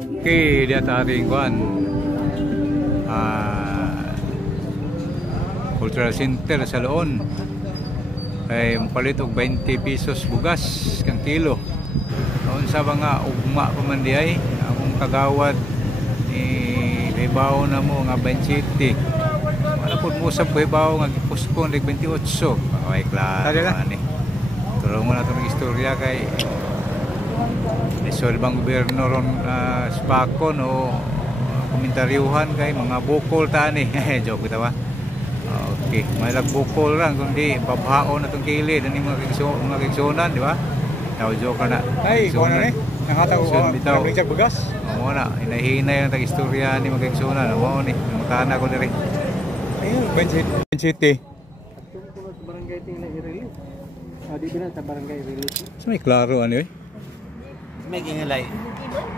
Okay, di ating kuan Cultural Center sa Loon ay palit og 20 pesos bugas kang kilo. Noon sa mga ugma pa man di ay akong kagawad ibaw na mo nga 27. Wala pud mo sa ibaw nga gipuspon lig 28. Ay klaro ani. Tulong mo na itong istorya kay iso bang gobyerno ron spakon o komentaryuhan kay mga bukol ta ni. Joke kita ba? Okay, may lagbukol lang kundi babhaon na itong kilid ani mga kigsunan, di ba? Tao joke na. Ay, kuha na ni. Nakataw ko ang Richard Bugas. Oo na, hinahinay ang istorya ni mga kigsunan. Oo ni, makana ko diri. Ayun, Ben City. Tungkol sa barangay tingnan i-release. Dito na sa barangay i-release. So may klaro ano eh. May gingalay.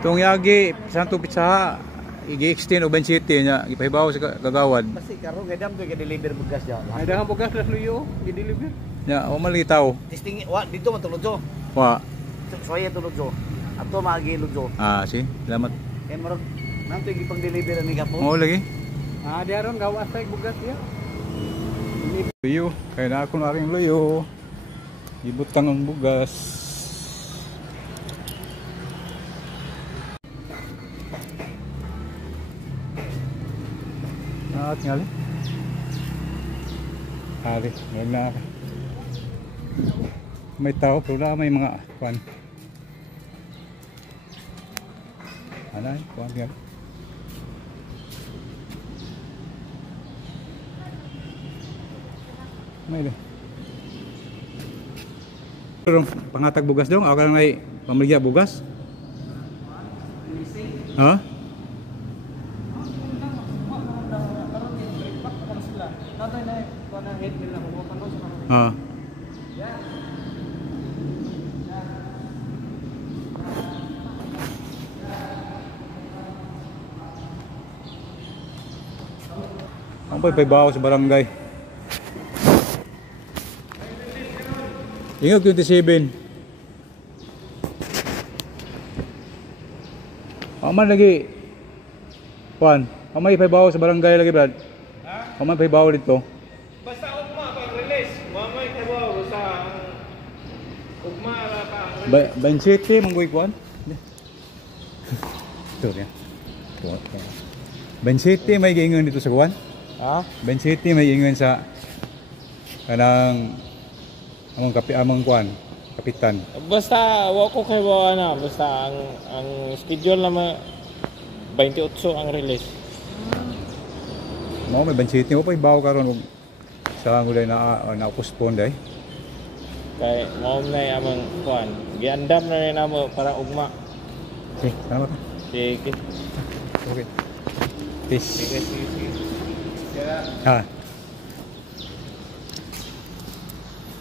Tong yagi santo pizza igi-extend og Ben City nya gipahibaw sa gagawad. Basi karon kay dam to deliver bugas diyan. Ay daghang bugas na luyo i-deliver. Nya o malitaw. Testing wa dito man tulod jo. Wa. Soya tulod jo. Ato magi lujo. Si, salamat. Kay maron nanto gipang-deliver ni kapo. Oo lagi. Diaron gawas tay bugas ya. Luyo, kay na ako na ring luyo. Ibutang ang bugas. At ngali. Hari, na. May tao pero may mga kwan. Anay, kwan ngali. May le. Pero pangatag bugas dong, ako lang may pamaligya bugas. Ha? Ang paybaw sa barangay. Ingog 27. Aman lagi. Kuan, amay paybaw sa barangay lagi, Brad. Ha? Amay paybaw dito. Basta ugma pag release, mamay paybaw sa ugma ra pa. Ben City manggoy kuan. Ito ya. Ben City may giingon dito sa kuan. Ha? Ben City may giingon sa kanang among kuan, kapitan. Basta wa ko kay wa na, basta ang schedule na 28 ang release. Mo may Ben City mo pa ibaw karon og sa ngulay na postpone day. Kay mao na among kuan. Giandam na rin namo para ugma. Sige, salamat. Sige. Okay. Peace. Sige. Ha.